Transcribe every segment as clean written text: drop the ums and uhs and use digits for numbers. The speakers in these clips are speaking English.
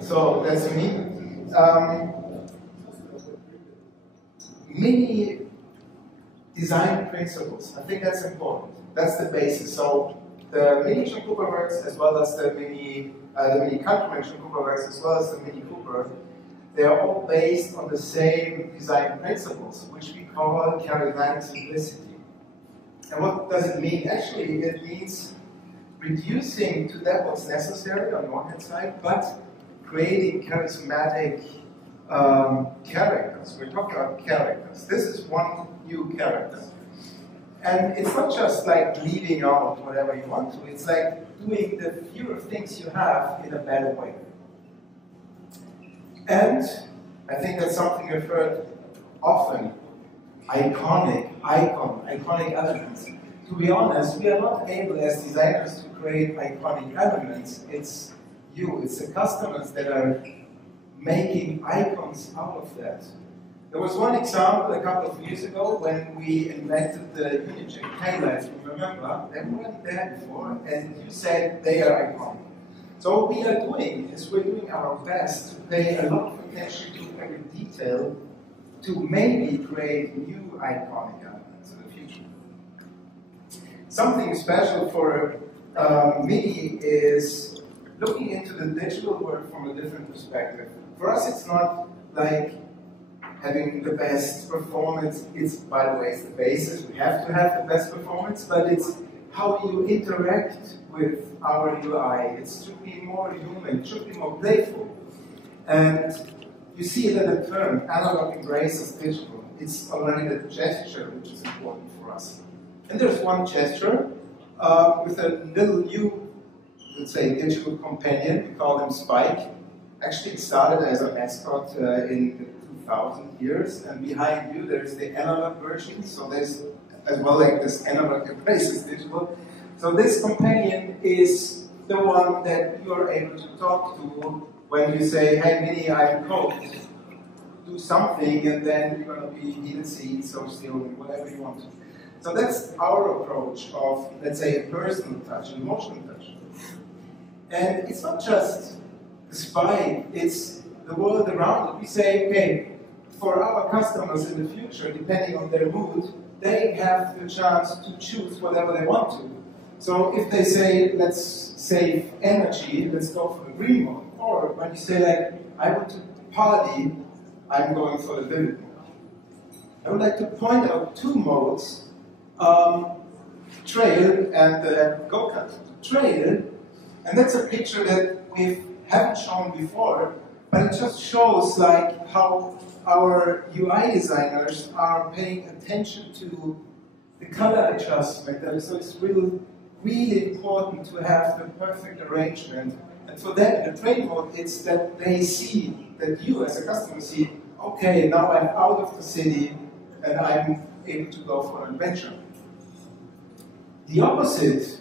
So that's me. Mini design principles. I think that's important. That's the basis. So the Mini Cooper works as well as the Mini Countryman Cooper works as well as the Mini Cooper. They are all based on the same design principles, which we call caravan simplicity. And what does it mean? Actually, it means reducing to that what's necessary on one hand side, but creating charismatic characters. We're talking about characters. This is one new character. And it's not just like leaving out whatever you want to, it's like doing the fewer things you have in a better way. And I think that's something I've heard often. Iconic elements. To be honest, we are not able as designers to create iconic elements. It's you, it's the customers that are making icons out of that. There was one example a couple of years ago when we invented the Unicheck taillights. Remember, they weren't there before, and you said they are iconic. So what we are doing is we're doing our best to pay a lot of attention to every detail to maybe create new iconic elements in the future. Something special for MINI is looking into the digital world from a different perspective. For us, it's not like having the best performance. It's, by the way, it's the basis. We have to have the best performance, but it's how you interact with our UI. It should be more human, it should be more playful. And you see that the term analog embraces digital. It's already the gesture which is important for us. And there's one gesture with a little new, let's say, digital companion. We call him Spike. Actually, it started as a mascot in the 2000 years, and behind you there's the analog version. So there's as well like this analog embraces digital. So this companion is the one that you are able to talk to when you say, hey MINI, I'm cold. Do something, and then you're going to be heated seats or still, whatever you want to. So that's our approach of, let's say, a personal touch, an emotional touch. And it's not just the spine, it's the world around it. We say, okay, for our customers in the future, depending on their mood, they have the chance to choose whatever they want to. So if they say, let's save energy, let's go for the green mode. Or when you say, like, I want to party, I'm going for the vivid mode. I would like to point out two modes, trail and go-kart. Trail, and that's a picture that we haven't shown before, but it just shows like how our UI designers are paying attention to the color adjustment. So it's really important to have the perfect arrangement. And for that, in the trail mode, it's that they see, that you as a customer see, okay, now I'm out of the city and I'm able to go for an adventure. The opposite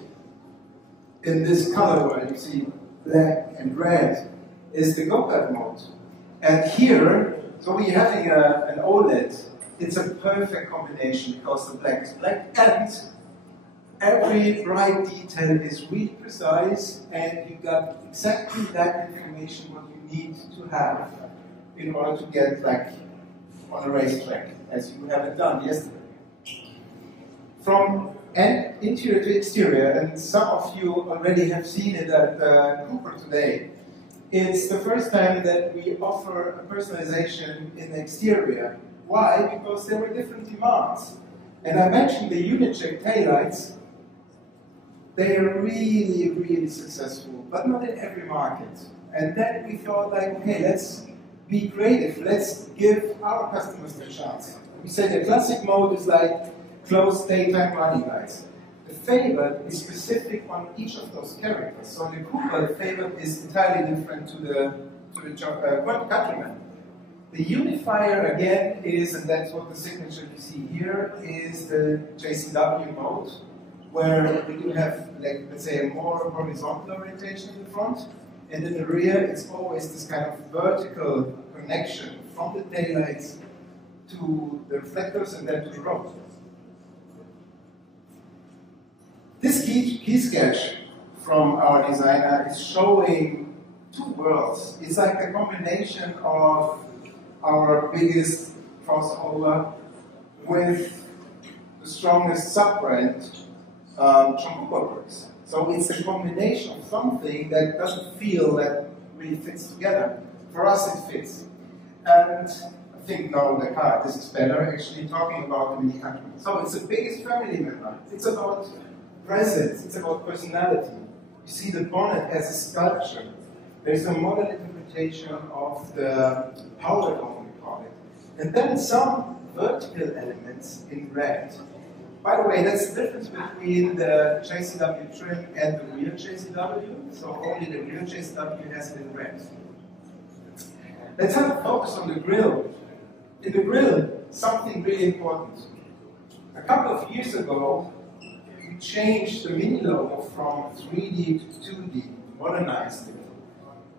in this color where you see black and red is the go-kart mode. And here, so we're having an OLED. It's a perfect combination because the black is black and every bright detail is really precise, and you got exactly that information what you need to have in order to get like on a racetrack, as you have it done yesterday. From interior to exterior, and some of you already have seen it at Cooper today, it's the first time that we offer a personalization in the exterior. Why? Because there were different demands. And I mentioned the Unicheck taillights. They are really, really successful, but not in every market. And then we thought, like, okay, let's be creative. Let's give our customers the chance. We say the classic mode is like closed daytime running lights. The favorite is specific on each of those characters. So in the Cooper, the favorite is entirely different to the Countryman. The unifier again is, and that's what the signature you see here, is the JCW mode, where we do have, like, let's say, a more horizontal orientation in the front, and in the rear, it's always this kind of vertical connection from the taillights to the reflectors and then to the road. This key sketch from our designer is showing two worlds. It's like the combination of our biggest crossover with the strongest sub-brand, John Works. So it's a combination of something that doesn't feel that really fits together. For us, it fits. And I think now the car, this is better, actually talking about the MINI Countryman. So it's the biggest family member. It's about presence, it's about personality. You see the bonnet as a sculpture. There's a modern interpretation of the power dome, we call it. And then some vertical elements in red. By the way, that's the difference between the JCW trim and the real JCW. So only the real JCW has it in red. Let's have a focus on the grille. In the grille, something really important. A couple of years ago, we changed the MINI logo from 3D to 2D, modernized it.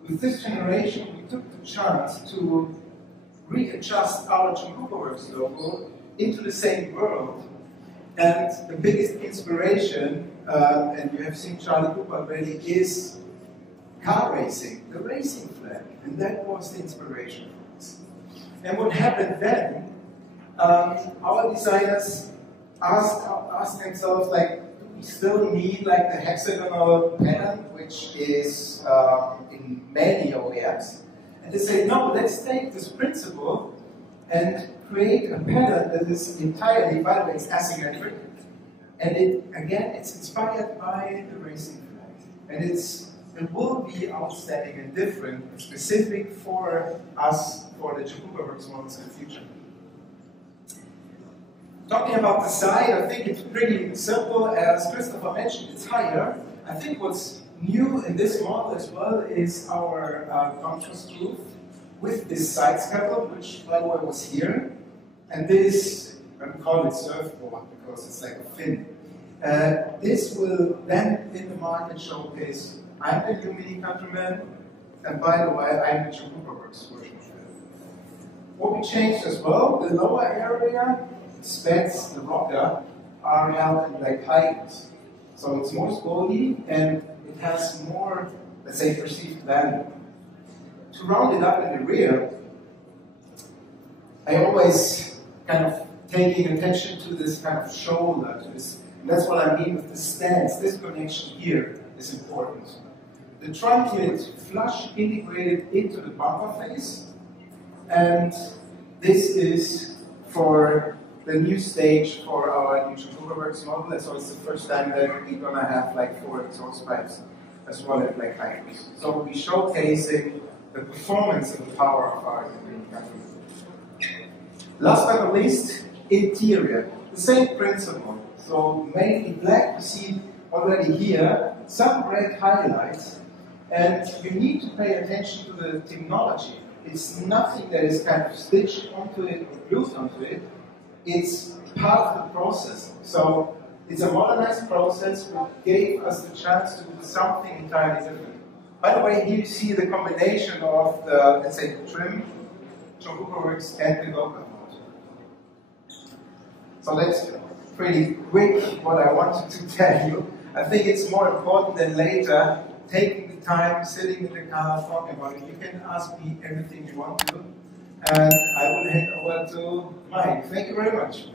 With this generation, we took the chance to readjust our John Works logo into the same world. And the biggest inspiration, and you have seen Charlie Cooper already, is car racing, the racing flag. And that was the inspiration for us. And what happened then, our designers asked themselves, like, do we still need like the hexagonal pattern, which is in many OEMs? And they say, no, let's take this principle and create a pattern that is entirely, by the way, it's asymmetric, and it's inspired by the racing flag. And it will be outstanding and different, and specific for us, for the John Works models in the future. Talking about the side, I think it's pretty simple. As Christopher mentioned, it's higher. I think what's new in this model as well is our contrast roof with this side scuttle, which, by the way, was here. And this, I call it surfboard because it's like a fin. This will then, in the market, showcase I'm the new MINI Countryman, and by the way, I'm the John Works version of it. What we changed as well, the lower area, specs, the rocker, are held in black heights. So it's more sporty and it has more, let's say, perceived value. To round it up in the rear, I always kind of taking attention to this kind of shoulder, to this, and that's what I mean with the stance. This connection here is important. The trunk unit flush integrated into the bumper face, and this is for the new stage for our new John Works model, and so it's the first time that we're gonna have like 4 exhaust pipes as well as black heights. So we'll be showcasing the performance and the power of our MINI Countryman. Last but not least, interior. The same principle. So mainly black, you see already here, some red highlights, and you need to pay attention to the technology. It's nothing that is kind of stitched onto it or glued onto it. It's part of the process. So it's a modernized process which gave us the chance to do something entirely different. By the way, here you see the combination of the, let's say, the trim, John Works, and the go-kart mode. So that's pretty quick what I wanted to tell you. I think it's more important than later taking the time, sitting in the car, talking about it. You can ask me everything you want to, and I will hand over to Mike. Thank you very much.